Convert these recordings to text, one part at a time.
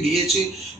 DHA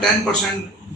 10%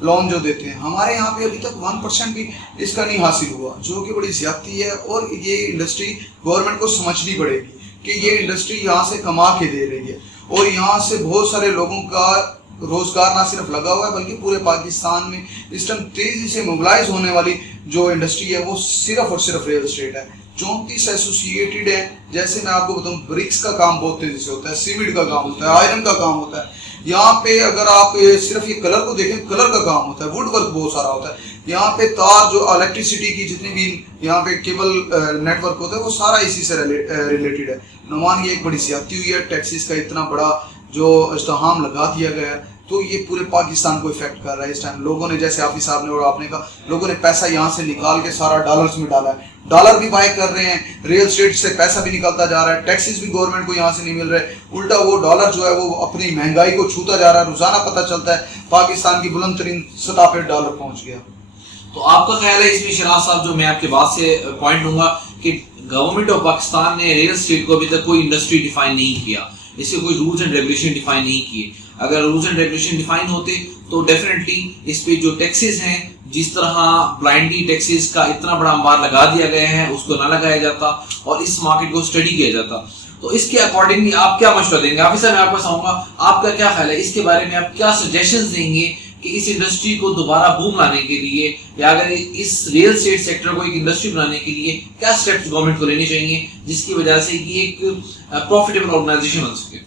loan جو دیتے ہیں. ہمارے یہاں پہ ابھی تک 1% بھی اس کا نہیں حاصل ہوا, جو کہ بڑی زیادتی ہے. اور یہ انڈسٹری گورنمنٹ کو سمجھنی پڑے گی کہ یہ انڈسٹری یہاں سے کما کے دے رہی ہے, اور یہاں سے بہت سارے لوگوں کا روزگار نہ صرف لگا ہوا ہے بلکہ پورے پاکستان میں اس ٹائم تیزی سے موبلائز ہونے والی جو انڈسٹری ہے وہ صرف اور صرف ریل اسٹیٹ ہے. 34 ایسوسیٹیڈ ہیں. جیسے میں آپ کو بتاؤں, برکس کا کام بہت تیزی سے ہوتا ہے, سیمنٹ کا کام ہوتا ہے, آئرن کا کام ہوتا ہے. یہاں پہ اگر آپ صرف یہ کلر کو دیکھیں, کلر کا کام ہوتا ہے, ووڈ ورک بہت سارا ہوتا ہے. یہاں پہ تار جو الیکٹریسٹی کی جتنی بھی یہاں پہ کیبل نیٹ ورک ہوتا ہے وہ سارا اسی سے ریلیٹڈ ہے. نعمان, یہ ایک بڑی زیادتی ہوئی ہے, ٹیکسز کا اتنا بڑا جو ازدحام لگا دیا گیا ہے, تو یہ پورے پاکستان کو افیکٹ کر رہا ہے. اس ٹائم لوگوں نے, جیسے حافظ صاحب نے اور آپ نے کہا, لوگوں نے پیسہ یہاں سے نکال کے سارا ڈالرز میں ڈالا ہے. ڈالر بھی بائی کر رہے ہیں, ریل اسٹیٹ سے پیسہ بھی نکلتا جا رہا ہے, ٹیکسز بھی گورنمنٹ کو یہاں سے نہیں مل رہے. الٹا وہ ڈالر جو ہے وہ اپنی مہنگائی کو چھوتا جا رہا ہے. روزانہ پتہ چلتا ہے پاکستان کی بلند ترین سطح پہ ڈالر پہنچ گیا. تو آپ کا خیال ہے اس میں شراز صاحب, جو میں آپ کے بات سے پوائنٹ لوں گا کہ گورنمنٹ آف پاکستان نے ریل اسٹیٹ کو ابھی تک کوئی انڈسٹری ڈیفائن نہیں کیا, اس کے کوئی رولز اینڈ ریگولیشن ڈیفائن نہیں کیے. اگر رولز اینڈ ریگولیشن ڈیفائن ہوتے تو ڈیفینیٹلی اس پہ جو ٹیکسز ہیں, جس طرح بلائنڈلی ٹیکسز کا اتنا بڑا انبار لگا دیا گیا ہے, اس کو نہ لگایا جاتا اور اس مارکیٹ کو اسٹڈی کیا جاتا. تو اس کے اکارڈنگلی آپ کیا مشورہ دیں گے؟ حافظ صاحب, میں آپ کو چاہوں گا, آپ کا کیا خیال ہے اس کے بارے میں, آپ کیا سجیشنز دیں گے کہ اس انڈسٹری کو دوبارہ بوم لانے کے لیے, یا اگر اس ریل اسٹیٹ سیکٹر کو ایک انڈسٹری بنانے کے لیے کیا اسٹیپس گورنمنٹ کو لینے چاہیے جس کی وجہ سے یہ ایک پروفیٹیبل آرگنائزیشن بن سکے؟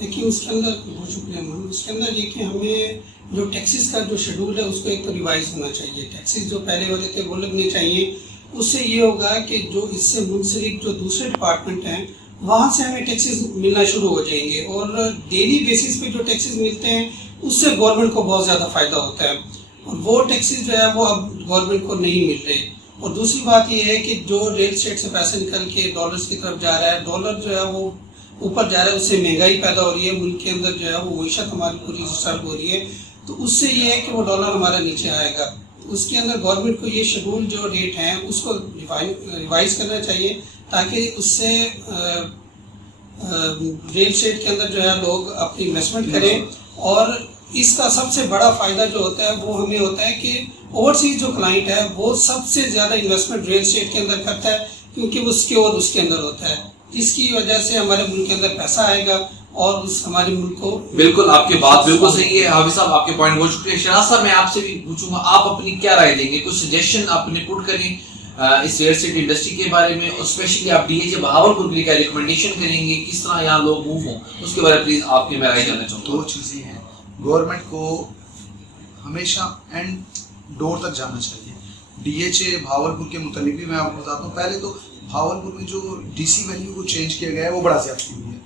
دیکھیے, اس کے اندر بہت شکریہ محمد, اس کے اندر یہ کہ ہمیں جو ٹیکسز کا جو شیڈول ہے اس کو ایک تو ریوائز ہونا چاہیے. ٹیکسز جو پہلے والے تھے وہ لگنے چاہیے. اس سے یہ ہوگا کہ جو اس سے منسلک جو دوسرے ڈپارٹمنٹ ہیں وہاں سے ہمیں ٹیکسز ملنا شروع ہو جائیں گے, اور ڈیلی بیسس پہ جو ٹیکسز ملتے ہیں اس سے گورنمنٹ کو بہت زیادہ فائدہ ہوتا ہے, اور وہ ٹیکسز جو ہے وہ اب گورنمنٹ کو نہیں مل رہے. اور دوسری بات یہ ہے کہ جو ریل اسٹیٹ سے پیسے نکل کے ڈالرز کی طرف جا رہا ہے, ڈالر جو ہے وہ اوپر جا رہا ہے, اس سے مہنگائی پیدا ہو رہی ہے ملک کے اندر, جو ہے وہ معیشت ہماری پوری ڈسٹرب ہو رہی ہے. تو اس سے یہ ہے کہ وہ ڈالر ہمارا نیچے آئے گا. اس کے اندر گورنمنٹ کو یہ شیڈول جو ریٹ ہیں اس کو ریوائز کرنا چاہیے, تاکہ اس سے ریل اسٹیٹ کے اندر جو ہے لوگ اپنی انویسٹمنٹ کریں. اور اس کا سب سے بڑا فائدہ جو ہوتا ہے وہ ہمیں ہوتا ہے کہ اوورسیز جو کلائنٹ ہے وہ سب سے زیادہ انویسٹمنٹ ریل اسٹیٹ کے اندر کرتا ہے, کیونکہ وہ سکیور اس کے اندر ہوتا ہے, جس کی وجہ سے ہمارے ملک کے اندر پیسہ آئے گا اور اس ہمارے ملک کو. بالکل, آپ کی بات بالکل صحیح ہے حافظ صاحب, آپ کے پوائنٹ بہت شکریہ. شراز صاحب, میں آپ سے بھی پوچھوں گا, آپ اپنی کیا رائے دیں گے, کچھ سجیشن آپ نے پٹ کریں اس ریل اسٹیٹ انڈسٹری کے بارے میں, اور اسپیشلی آپ ڈی ایچ اے بہاولپور کے لیے کیا ریکمنڈیشن کریں گے, کس طرح یہاں لوگ موو ہوں, اس کے بارے میں پلیز آپ کی میں رائے جاننا چاہوں گا. 2 چیزیں ہیں. گورنمنٹ کو ہمیشہ اینڈ ڈور تک جانا چاہیے. ڈی ایچ اے بہاولپور کے متعلق بھی میں آپ کو بتاتا ہوں. پہلے تو بہاولپور میں جو ڈی سی ویلیو کو چینج کیا گیا ہے وہ بڑا زیادتی ہوئی ہے.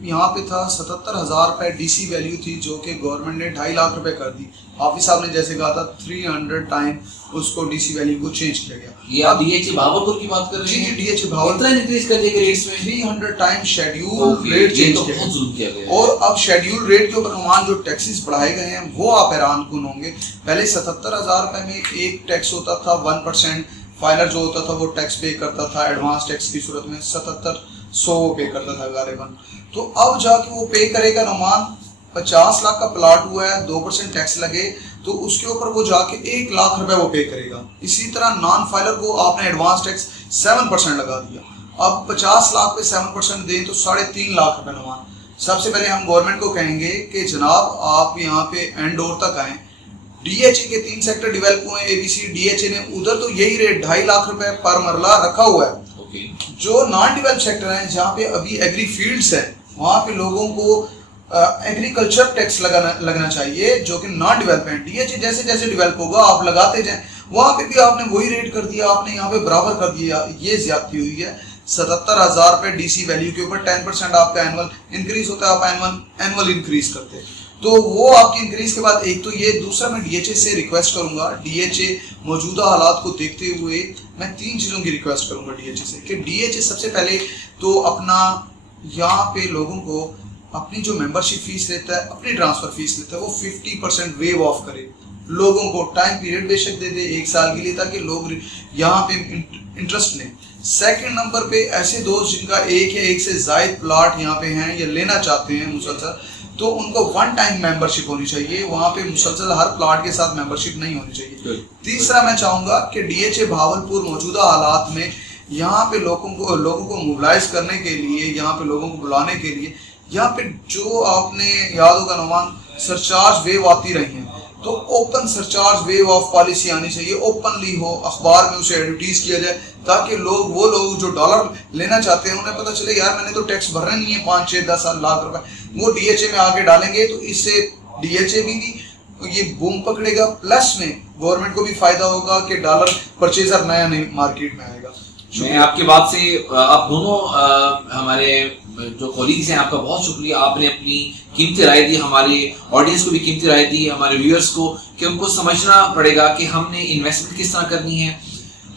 یہاں پہ تھا 77,000 روپے ڈی سی ویلیو تھی, جو کہ گورنمنٹ نے 2.5 لاکھ روپے کر دی. حافظ صاحب نے جیسے کہا تھا 300 ٹائم اس کو ڈی سی ویلیو کو چینج کیا گیا. یہ آپ ڈی ایچ اے بہاولپور کی بات کر رہے ہیں؟ جی, ڈی ایچ اے بہاولپور اتنا انکریز کر دیا گیا ریٹس میں, 300 ٹائم شیڈیول ریٹ چینج کیا گیا. اور اب شیڈیول ریٹ کے اوپر عمان جو ٹیکسز بڑھائے گئے ہیں وہ آپ حیران کن ہوں گے. پہلے 77,000 روپے میں ایک ٹیکس ہوتا تھا 1%, فائلر جو ہوتا تھا وہ ٹیکس پے کرتا تھا, ایڈوانس ٹیکس کی صورت میں 7700 پے کرتا تھا غالباً. تو اب جا کے وہ پے کرے گا نعمان, 50 لاکھ کا پلاٹ ہوا ہے, 2% ٹیکس لگے تو اس کے اوپر وہ جا کے 1 لاکھ روپے وہ پے کرے گا. اسی طرح نان فائلر کو آپ نے ایڈوانس ٹیکس 7% لگا دیا. اب 50 لاکھ پہ 7% دیں تو 3.5 لاکھ روپے نعمان. سب سے پہلے ہم گورنمنٹ کو کہیں گے کہ جناب آپ یہاں پہ اینڈ ڈور تک آئیں. ڈی ایچ اے کے 3 سیکٹر ڈیولپ ہوئے ہیں, A B C. D H A نے ادھر تو یہی ریٹ 2.5 لاکھ روپے پر مرلہ رکھا ہوا ہے. جو نان ڈیولپ سیکٹر ہیں, جہاں پہ ابھی ایگری فیلڈس ہیں, وہاں پہ لوگوں کو ایگریکلچر ٹیکس لگنا چاہیے جو کہ non development. D H A جیسے جیسے ڈیولپ ہوگا آپ لگاتے جائیں. وہاں پہ بھی آپ نے وہی ریٹ کر دیا, آپ نے یہاں پہ برابر کر دیا. یہ زیادتی ہوئی ہے. 77,000 روپے ڈی سی ویلیو کے اوپر 10% آپ کا اینول انکریز ہوتا ہے, آپ اینول انکریز کرتے ہیں. تو وہ آپ کی انکریز کے بعد ایک تو یہ, دوسرا میں ڈی ایچ اے سے ریکویسٹ کروں گا, ڈی ایچ اے موجودہ حالات کو دیکھتے ہوئے میں 3 چیزوں کی ریکویسٹ کروں گا ڈی ایچ اے سے, کہ ڈی ایچ اے سب سے پہلے تو اپنا یہاں پہ لوگوں کو اپنی جو ممبرشپ فیس لیتا ہے, اپنی ٹرانسفر فیس لیتا ہے, وہ 50% ویو آف کرے. لوگوں کو ٹائم پیریڈ بے شک دے دے 1 سال کے لیے, تاکہ لوگ یہاں پہ انٹرسٹ لیں. سیکنڈ نمبر پہ ایسے دوست جن کا ایک یا ایک سے زائد پلاٹ یہاں پہ ہیں یا لینا چاہتے ہیں مسلسل, تو ان کو ون ٹائم ممبرشپ ہونی چاہیے, وہاں پہ مسلسل ہر پلاٹ کے ساتھ ممبرشپ نہیں ہونی چاہیے. تیسرا میں چاہوں گا کہ ڈی ایچ اے بھاولپور موجودہ حالات میں یہاں پہ لوگوں کو موبلائز کرنے کے لیے, یہاں پہ لوگوں کو بلانے کے لیے, یہاں پہ جو آپ نے یاد ہوگا نعمان سرچارج ویو آتی رہی ہیں, تو open surcharge view of policy آنی چاہیے, اوپنلی ہو, اخبار میں اسے ایڈورٹیز کیا جائے تاکہ وہ لوگ جو ڈالر لینا چاہتے ہیں انہیں پتہ چلے یار میں نے تو ٹیکس بھرنا نہیں ہے 5, 6, 10 لاکھ روپے, وہ ڈی ایچ اے میں آ کے ڈالیں گے تو اس سے ڈی ایچ اے بھی یہ بوم پکڑے گا, پلس میں گورنمنٹ کو بھی فائدہ ہوگا کہ ڈالر پرچیزر نیا مارکیٹ میں آئے گا. میں آپ کی بات سے, آپ دونوں ہمارے جو کولیگز ہیں آپ کا بہت شکریہ, آپ نے اپنی قیمتی رائے دی, ہمارے آڈینس کو بھی قیمتی رائے دی, ہمارے ویورز کو کہ ان کو سمجھنا پڑے گا کہ ہم نے انویسٹمنٹ کس طرح کرنی ہے,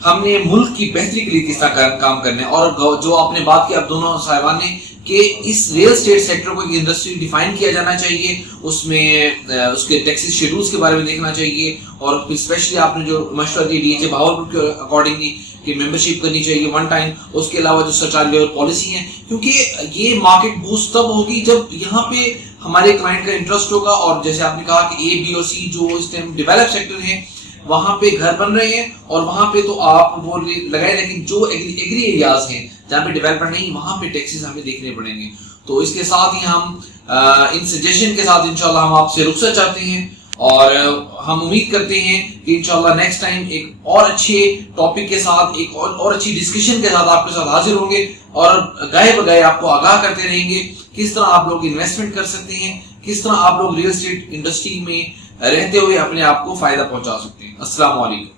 ہم نے ملک کی بہتری کے لیے کس طرح کام کرنا ہے. اور جو آپ نے بات کی آپ دونوں صاحبان نے کہ اس ریئل اسٹیٹ سیکٹر کو ایک انڈسٹری ڈیفائن کیا جانا چاہیے, اس میں اس کے ٹیکسز شیڈولز کے بارے میں دیکھنا چاہیے, اور اسپیشلی آپ نے جو مشورہ دیا ڈی ایچ اے بھاولپور کے اکارڈنگلی کہ ممبرشپ کرنی چاہیے ون ٹائم, اس کے علاوہ جو سرچارج لیول پالیسی ہیں, کیونکہ یہ مارکیٹ بوسٹ تب ہوگی جب یہاں پہ ہمارے کلائنٹ کا انٹرسٹ ہوگا. اور جیسے آپ نے کہا کہ اے بی اور سی جو اس ٹائم ڈیولپ سیکٹر ہیں وہاں پہ گھر بن رہے ہیں, اور وہاں پہ تو آپ وہ لگائے, لیکن جو ایگری ایریاز ہیں جہاں پہ ڈیولپر نہیں وہاں پہ ٹیکسز ہمیں دیکھنے پڑیں گے. تو اس کے ساتھ ہی ہم ان سجیشن کے ساتھ انشاءاللہ ہم آپ سے رخصت چاہتے ہیں, اور ہم امید کرتے ہیں کہ انشاءاللہ نیکسٹ ٹائم ایک اور اچھے ٹاپک کے ساتھ, ایک اور اچھی ڈسکشن کے ساتھ آپ کے ساتھ حاضر ہوں گے, اور گائے بگائے آپ کو آگاہ کرتے رہیں گے کس طرح آپ لوگ انویسٹمنٹ کر سکتے ہیں, کس طرح آپ لوگ ریئل اسٹیٹ انڈسٹری میں رہتے ہوئے اپنے آپ کو فائدہ پہنچا سکتے ہیں. السلام علیکم.